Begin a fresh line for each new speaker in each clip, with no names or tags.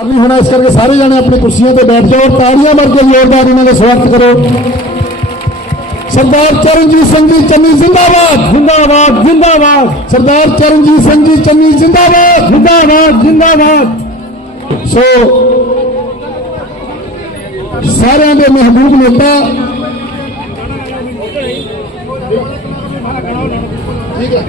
इंतज़ार नहीं होना इस करके सारे जने अपनी कुर्सियों पर बैठ जाओ और तालियाँ मार के जोरदार उन्होंने स्वागत करो। सरदार चरणजीत सिंह जी चन्नी जिंदाबाद। जिंदाबाद जिंदाबाद। सरदार चरणजीत सिंह जी चन्नी जिंदाबाद। जिंदाबाद जिंदाबाद। सो सारे के महबूब नेता ठीक है?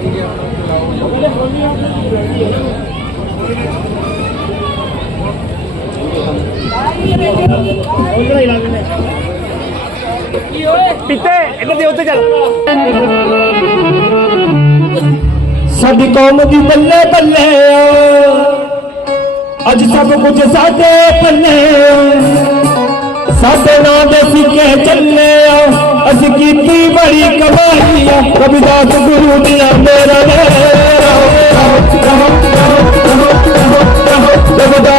ਪਿੱਤੇ ਇੱਧਰ ਦੇ ਉੱਤੇ ਚੱਲ।
ਸਾਡੀ ਕੌਮ ਦੀ ਬੱਲੇ ਬੱਲੇ ਅੱਜ ਸਭ ਕੁਝ ਸਾਡੇ ਪੱਲੇ ਸਾਡੇ ਨਾਂ ਦੇ ਸਿੱਕੇ ਚੱਲੇ ਅਸੀਂ ਕੀਤੀ ਬੜੀ ਕਮਾਈ ਆ। ਗੁਰੂ ਦੀਆਂ ਗੁਰੂ ਦੀਆਂ ਮੇਰਾ ਨੇ।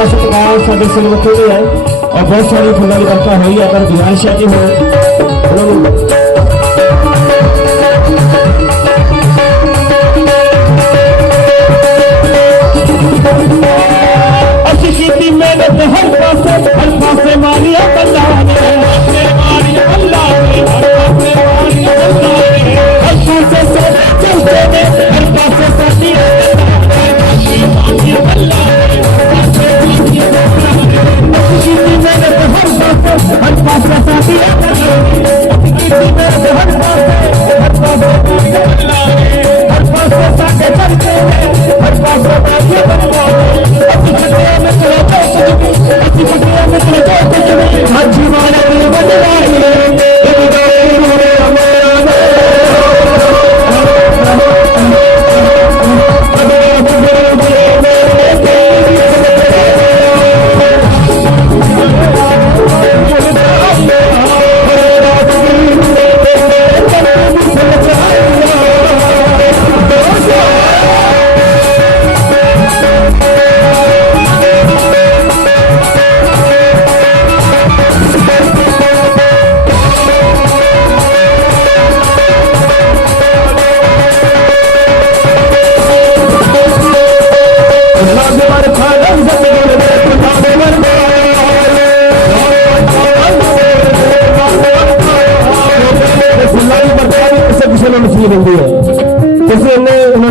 ਬਾਬਾ ਸੁਖਪਾਲ ਸਾਡੇ ਸਿਰ ਉੱਤੇ ਹੈ ਔਰ ਬਹੁਤ ਸਾਰੀ ਫੁੱਲਾਂ ਦੀ ਵਰਖਾ ਹੋਈ ਹੈ, ਪਰ ਬਿਆਨ ਸ਼ਾਹ ਜੀ ਹੋਏ। Thank you.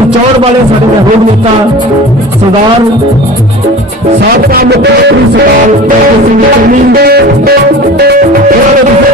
ਨੇ ਵਾਲੇ ਸਾਡੇ ਮਹਿਬੂਬ ਨੇਤਾ ਸਰਦਾਰ ਸਾਬਕਾ ਮੁੱਖ ਮੰਤਰੀ ਸਰਦਾਰ ਭਗਤ ਸਿੰਘ ਚੰਨੀ ਉਹਨਾਂ ਦੇ